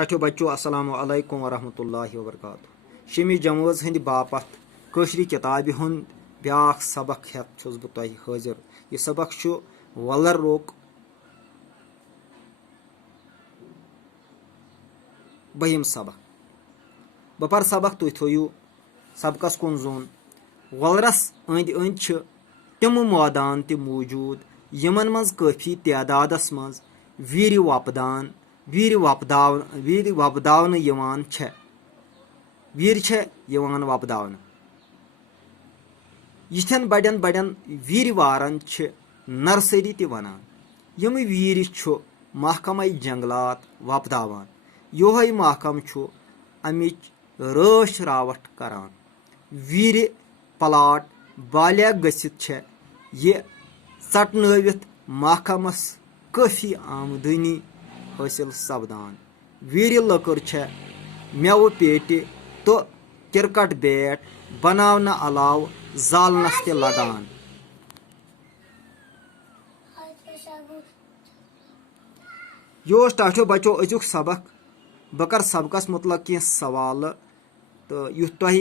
टाठो बच्चो अस्सलामु अलैकुम वरहमतुल्लाहि वबरकातुहू। शमी जमोज हंद बापत कशरी किताबि हुंद ब्याख सबक हेत छुस बह तोह हाजिर। यह सबक छु वलर रोक बहिम सबक। बह पर सबक तुह थो सबकस कुन जोन। वलरस अंद अंद छ तिम मैदान ते मौजूद यमन मज काफी तादादस मज वीर वपदावन यवान छ। वीर छ यवान वपदावन। यिथन बड़न बड़न वीर वारन छ नर्सरी ते वनान। यम वीर छु महकमा जंगलात वपदावान। योहै महकम छु अमिच रच रावट करान। वीर प्लाट बालिया गसित छ यह चटनवित महकमस काफी आमदनी हासिल सपदान। वीर लकर छ मेव पेटि तो क्रिकेट बैट बनावन अलाव जालनस ते लगान। यो टाठो बच्चो अजुक सबक। बह कर सबकस मुतलक कह सवाल तो युथ तोह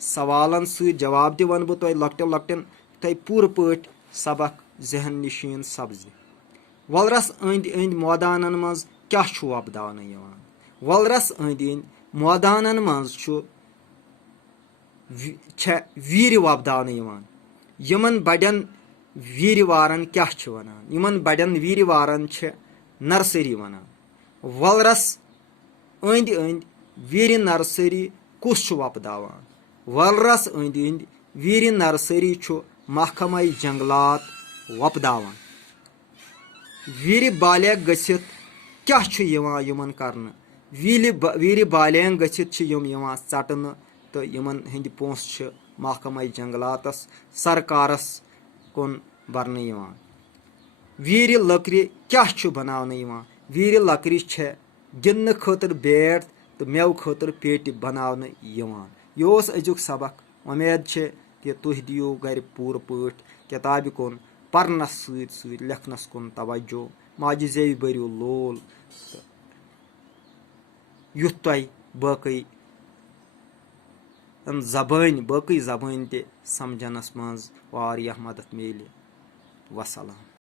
सवालन सत जवाब वन बह तोह लकटन लकटन तोह पूर पट सबक जहन नशीन सब्ज। वलरस अंद अंद मैदानन मज क्या छु वपदावन यवान। वलरस अंद अंद मैदानन मज छ वीर वपदावन यवान। यमन बड़न वीर वारन क्या छु वनान। यमन बड़न वीर वारन छ नर्सरी वनान। वलरस अंद अंद वीर नर्सरी कुस छु वपदावान। वलरस अंद अंद वीर नर्सरी छु महकमा जंगलात वपदावान। वीर बालिया गसित क्या छु यवान यमन करन। वीर बालिया गसित छ यम यवान चटन तो यमन हंद पोस छ महकमा जंगलातस सरकारस कुन बरन यवान। वीर लकड़ी क्या छु बनावन यवान। वीर लकड़ी छ गिन खतर बैट तो मेव खतर पेटि बनावन यवान। यह अजुक सबक। उम्मीद छ कि तुह दियो घर पूर पट किताब कुन परनस सत लेखनस कुन तवज्जो। माजि जेवि बरियो लोल युथ तोह बाकी जबान ते समझनस मज वारियाह मदद मिले। वसलाम।